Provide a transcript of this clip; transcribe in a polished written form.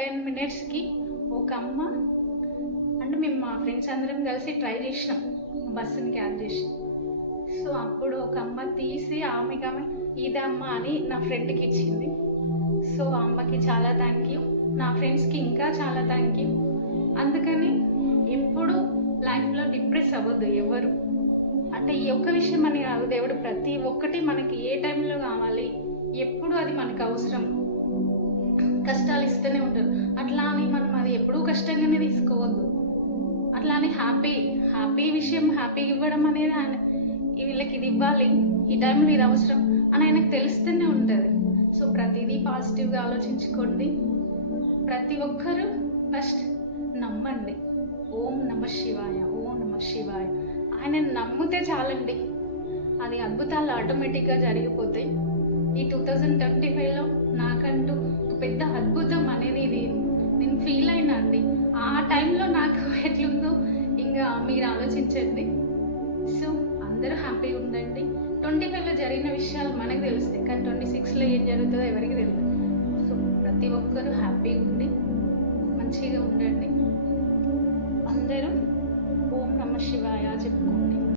10 మినిట్స్కి ఒక అమ్మ, అంటే మేము మా ఫ్రెండ్స్ అందరం కలిసి ట్రై చేసినాం బస్సుని క్యాచ్ చేసి. సో అప్పుడు ఒక అమ్మ తీసి ఆమె ఇదమ్మ అని నా ఫ్రెండ్కి ఇచ్చింది. సో అమ్మకి చాలా థ్యాంక్ యూ, నా ఫ్రెండ్స్కి ఇంకా చాలా థ్యాంక్ యూ. అందుకని ఎప్పుడు లైఫ్లో డిప్రెస్ అవ్వద్దు ఎవరు. అంటే ఈ ఒక్క విషయం అని కాదు, దేవుడు ప్రతి ఒక్కటి మనకి ఏ టైంలో కావాలి, ఎప్పుడు అది మనకు అవసరం, కష్టాలు ఇస్తూనే ఉంటారు. అట్లా అని మనం అది ఎప్పుడూ కష్టంగానే తీసుకోవద్దు. అట్లా అని హ్యాపీ విషయం హ్యాపీగా ఇవ్వడం అనేది ఆయన వీళ్ళకి ఇది ఇవ్వాలి, ఈ టైంలో ఇది అవసరం అని ఆయనకు తెలుస్తూనే ఉంటుంది. సో ప్రతిదీ పాజిటివ్గా ఆలోచించుకోండి. ప్రతి ఒక్కరూ ఫస్ట్ నమ్మండి. ఓం నమ శివాయ, ఓం నమ శివాయ ఆయన నమ్మితే చాలండి, అది అద్భుతాలు ఆటోమేటిక్గా జరిగిపోతాయి. ఈ 2025లో నాకంటూ ఒక పెద్ద అద్భుతం అనేది ఇది నేను ఫీల్ అయినా అండి. ఆ టైంలో నాకు ఎట్లుందో ఇంకా మీరు ఆలోచించండి. సో అందరూ హ్యాపీగా ఉండండి. 25లో జరిగిన విషయాలు మనకు తెలుస్తాయి, కానీ 26లో ఏం జరుగుతుందో ఎవరికి తెలియదు. సో ప్రతి ఒక్కరూ హ్యాపీగా ఉండి మంచిగా